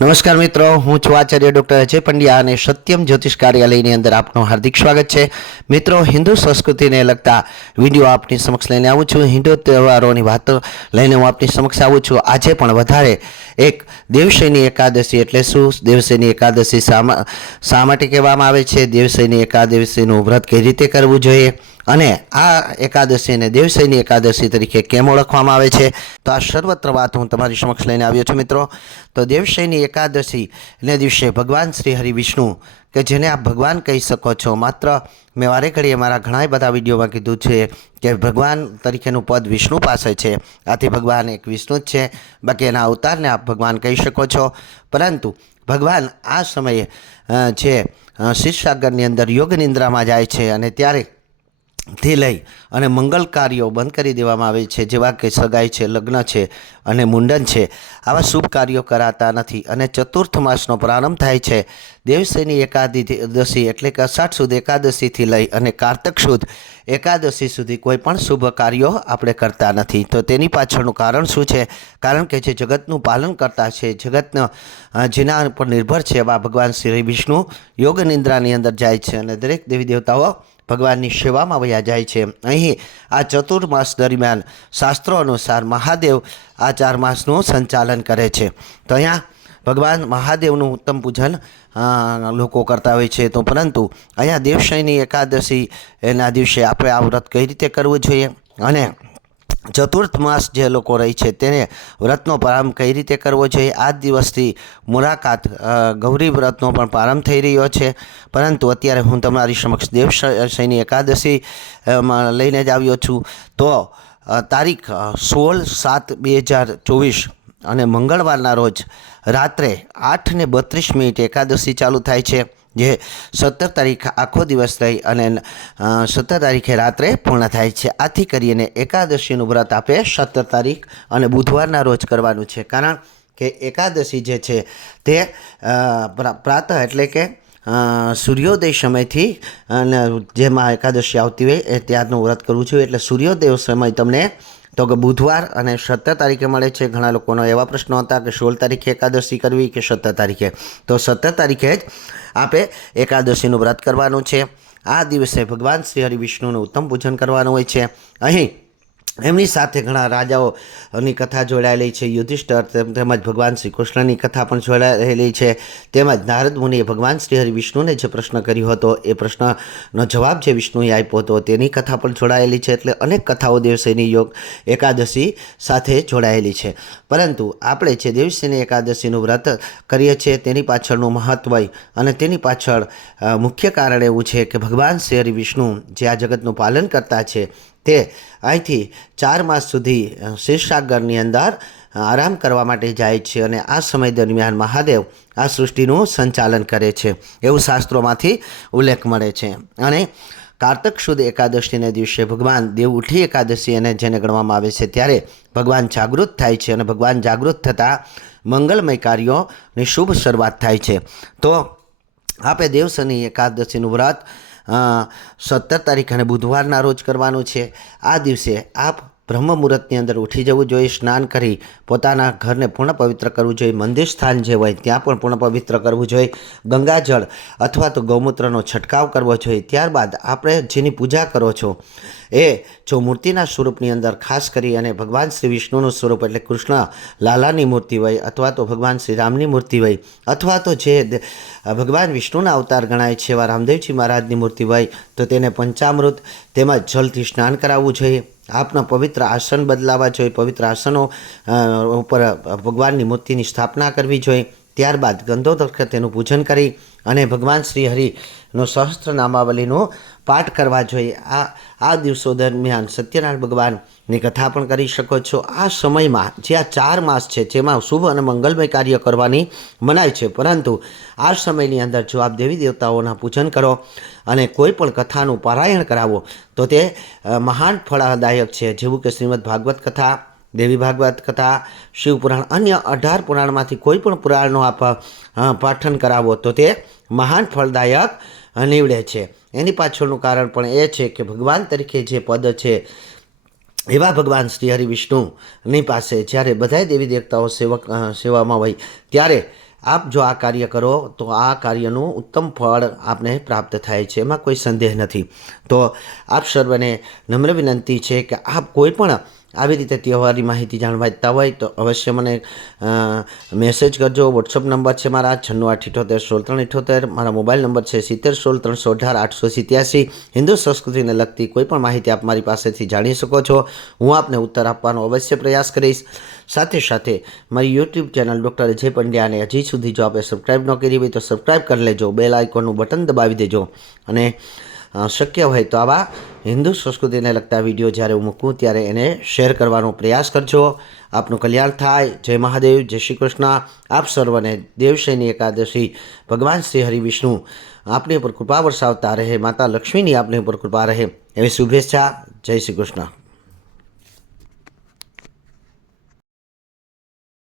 નમસ્કાર મિત્રો, હું છું આચાર્ય ડૉક્ટર અજય પંડ્યા અને સત્યમ જ્યોતિષ કાર્યાલયની અંદર આપનું હાર્દિક સ્વાગત છે. મિત્રો, હિન્દુ સંસ્કૃતિને લગતા વીડિયો આપની સમક્ષ લઈને આવું છું. હિન્દુ તહેવારોની વાતો લઈને હું આપની સમક્ષ આવું છું. આજે પણ વધારે એક દેવશયની એકાદશી એટલે શું? દેવશયની એકાદશી શા માટે કહેવામાં આવે છે? દેવશયની એકાદશીનું વ્રત કઈ રીતે કરવું જોઈએ? અને આ એકાદશીને દેવશયની એકાદશી તરીકે કેમ ઓળખવામાં આવે છે? તો આ સર્વત્ર વાત હું તમારી સમક્ષ લઈને આવ્યો છું મિત્રો. તો દેવશયની એકાદશી ને દિવસે ભગવાન શ્રી હરિ વિષ્ણુ કે જેને આપ ભગવાન કહી શકો છો માત્ર મેં વારે ઘડીએ મારા ઘણા બધા વિડીયોમાં કીધું છે કે ભગવાન તરીકેનું પદ વિષ્ણુ પાસે છે. આથી ભગવાન એક વિષ્ણુ જ છે. બાકી એના અવતારને આપ ભગવાન કહી શકો છો. પરંતુ ભગવાન આ સમયે જે અ, અંદર યોગ નિંદ્રામાં જાય છે અને ત્યારે થી લઈ અને મંગલ કાર્યો બંધ કરી દેવામાં આવે છે. જેવા કે સગાઈ છે, લગ્ન છે અને મુંડન છે. આવા શુભ કાર્યો કરાતા નથી અને ચતુર્થ માસનો પ્રારંભ થાય છે. દેવશયની એકાદશી એટલે કે અષાઢ સુદ એકાદશીથી લઈ અને કારતક સુદ એકાદશી સુધી કોઈ પણ શુભ કાર્યો આપણે કરતા નથી. તો તેની પાછળનું કારણ શું છે? કારણ કે જે જગતનું પાલન કરતા છે, જગતનો જેના પર નિર્ભર છે એવા ભગવાન શ્રી વિષ્ણુ, યોગ નિંદ્રાની અંદર જાય છે અને દરેક દેવી દેવતાઓ ભગવાનની સેવામાં વયા જાય છે. અહીં આ ચતુર્માસ દરમિયાન શાસ્ત્રો અનુસાર મહાદેવ આ ચાર માસનું સંચાલન કરે છે. તો અહીંયા ભગવાન મહાદેવનું ઉત્તમ પૂજન લોકો કરતા હોય છે તો પરંતુ અહીંયા દેવશયની એકાદશી એના દિવસે આપણે આ વ્રત કઈ રીતે કરવું જોઈએ અને ચતુર્થ માસ જે લોકો રહી છે તેને વ્રતનો પ્રારંભ કઈ રીતે કરવો જોઈએ? આ દિવસથી મુલાકાત ગૌરી વ્રતનો પણ પ્રારંભ થઈ રહ્યો છે. પરંતુ અત્યારે હું તમારી સમક્ષ દેવશયની એકાદશી લઈને જ આવ્યો છું. તો તારીખ સોળ સાત બે હજાર ચોવીસ અને મંગળવારના રોજ રાત્રે આઠ ને બત્રીસ મિનિટ એકાદશી ચાલુ થાય છે, જે સત્તર તારીખ આખો દિવસ રહી અને સત્તર તારીખે રાત્રે પૂર્ણ થાય છે. આથી કરીને એકાદશીનું વ્રત આપે સત્તર તારીખ અને બુધવારના રોજ કરવાનું છે. કારણ કે એકાદશી જે છે તે પ્રાતઃ એટલે કે સૂર્યોદય સમયથી, અને જેમાં એકાદશી આવતી હોય એ ત્યારનું વ્રત કરવું જોઈએ એટલે સૂર્યોદય સમય તમને તો કે બુધવાર અને સત્તર તારીખે મળે છે. ઘણા લોકોનો એવા પ્રશ્નો હતા કે સોળ તારીખે એકાદશી કરવી કે સત્તર તારીખે? તો સત્તર તારીખે જ આપે એકાદશીનું વ્રત કરવાનું છે. આ દિવસે ભગવાન શ્રી હરિ વિષ્ણુનું ઉત્તમ પૂજન કરવાનું હોય છે. અહીં એમની સાથે ઘણા રાજાઓની કથા જોડાયેલી છે, યુધિષ્ઠર તેમ- તેમજ ભગવાન શ્રી કૃષ્ણની કથા પણ જોડાયેલી છે. તેમજ નારદ મુનિએ ભગવાન શ્રી હરિ વિષ્ણુને જે પ્રશ્ન કર્યો હતો, એ પ્રશ્નનો જવાબ જે વિષ્ણુએ આપ્યો હતો, તેની કથા પણ જોડાયેલી છે, એટલે અનેક કથાઓ દેવસેની યોગ એકાદશી સાથે જોડાયેલી છે. પરંતુ આપણે જે દેવસેની એકાદશીનું વ્રત કરીએ છીએ, તેની પાછળનું મહત્વ અને તેની પાછળ મુખ્ય કારણ એવું છે કે ભગવાન શ્રી હરિ વિષ્ણુ જે આ જગતનું પાલન કરતા છે તે અહીંથી ચાર માસ સુધી શિવસાગરની અંદર આરામ કરવા માટે જાય છે અને આ સમય દરમિયાન મહાદેવ આ સૃષ્ટિનું સંચાલન કરે છે. એવું શાસ્ત્રોમાંથી ઉલ્લેખ મળે છે. અને કારતક સુદ એકાદશીને દિવસે ભગવાન દેવ ઉઠી એકાદશી અને જેને ગણવામાં આવે છે ત્યારે ભગવાન જાગૃત થાય છે અને ભગવાન જાગૃત થતાં મંગલમય કાર્યોની શુભ શરૂઆત થાય છે. તો આપે દેવશની એકાદશીનું વ્રત સત્તર તારીખ અને બુધવારના રોજ કરવાનું છે. આ દિવસે આપ બ્રહ્મ મુહૂર્તની અંદર ઉઠી જવું જોઈએ, સ્નાન કરી પોતાના ઘરને પૂર્ણ પવિત્ર કરવું જોઈએ મંદિર સ્થાન જે હોય ત્યાં પણ પૂર્ણ પવિત્ર કરવું જોઈએ, ગંગાજળ અથવા તો ગૌમૂત્રનો છંટકાવ કરવો જોઈએ. ત્યારબાદ આપણે જેની પૂજા કરો છો એ જો મૂર્તિના સ્વરૂપની અંદર ખાસ કરી અને ભગવાન શ્રી વિષ્ણુનું સ્વરૂપ એટલે કૃષ્ણ લાલાની મૂર્તિ હોય અથવા તો ભગવાન શ્રી રામની મૂર્તિ હોય અથવા તો જે ભગવાન વિષ્ણુના અવતાર ગણાય છે એવા રામદેવજી મહારાજની મૂર્તિ હોય તો તેને પંચામૃત તેમજ જલથી સ્નાન કરાવવું જોઈએ. આપના પવિત્ર આસન બદલાવા જોઈએ પવિત્ર આસનો ઉપર ભગવાનની મૂર્તિની સ્થાપના કરવી જોઈએ. ત્યારબાદ ગંધોદર્ખ તેનું પૂજન કરી અને ભગવાન શ્રી હરિનો સહસ્ત્ર નામાવલીનો પાઠ કરવા જોઈએ આ આ દિવસો દરમિયાન સત્યનારાયણ ભગવાનની કથા પણ કરી શકો છો. આ સમયમાં જે આ ચાર માસ છે, જેમાં શુભ અને મંગલમય કાર્ય કરવાની મનાય છે, પરંતુ આ સમયની અંદર જો આપ દેવી દેવતાઓના પૂજન કરો અને કોઈ પણ કથાનું પારાયણ કરાવો, તો તે મહાન ફળદાયક છે. જેવું કે શ્રીમદ ભાગવત કથા દેવી ભાગવત કથા, શિવ પુરાણ અન્ય અઢાર પુરાણમાંથી કોઈ પણ પુરાણનો આપ પાઠન કરાવો તો તે મહાન ફળદાયક નીવડે છે. એની પાછળનું કારણ પણ એ છે કે ભગવાન તરીકે જે પદ છે, એવા ભગવાન શ્રી હરિ વિષ્ણુની પાસે જ્યારે બધાય દેવી દેવતાઓ સેવક સેવામાં હોય, ત્યારે આપ જો આ કાર્ય કરો તો આ કાર્યનું ઉત્તમ ફળ આપને પ્રાપ્ત થાય છે. એમાં કોઈ સંદેહ નથી. તો આપ સર્વને નમ્ર વિનંતી છે કે આપ કોઈ પણ આવી રીતે તહેવારની માહિતી જાણવા ઈચ્છતા હોય તો અવશ્ય મને મેસેજ કરજો. વોટ્સઅપ નંબર છે મારા છન્નું આઠ ઇઠોતેર સોળ ત્રણ ઇઠોતેર. મારા મોબાઈલ નંબર છે સિત્તેર સોળ ત્રણસો અઢાર આઠસો સિત્યાસી. હિન્દુ સંસ્કૃતિને લગતી કોઈ પણ માહિતી આપ મારી પાસેથી જાણી શકો છો. હું આપને ઉત્તર આપવાનો અવશ્ય પ્રયાસ કરીશ. સાથે સાથે મારી યુટ્યુબ ચેનલ ડૉક્ટર અજય પંડ્યાને હજી સુધી જો આપણે સબસ્ક્રાઈબ ન કરી હોય તો સબસ્ક્રાઈબ કરી લેજો. બેલ આઇકોનનું બટન દબાવી દેજો. અને શક્ય હોય તો આવા હિન્દુ સંસ્કૃતિને લગતા વીડિયો જ્યારે હું મૂકું ત્યારે એને શેર કરવાનો પ્રયાસ કરજો. આપનું કલ્યાણ થાય. જય મહાદેવ. જય શ્રી કૃષ્ણ. આપ સર્વને દેવશયની એકાદશી. ભગવાન શ્રી હરિ વિષ્ણુ આપની ઉપર કૃપા વરસાવતા રહે. માતા લક્ષ્મીની આપની ઉપર કૃપા રહે. એવી શુભેચ્છા. જય શ્રી કૃષ્ણ.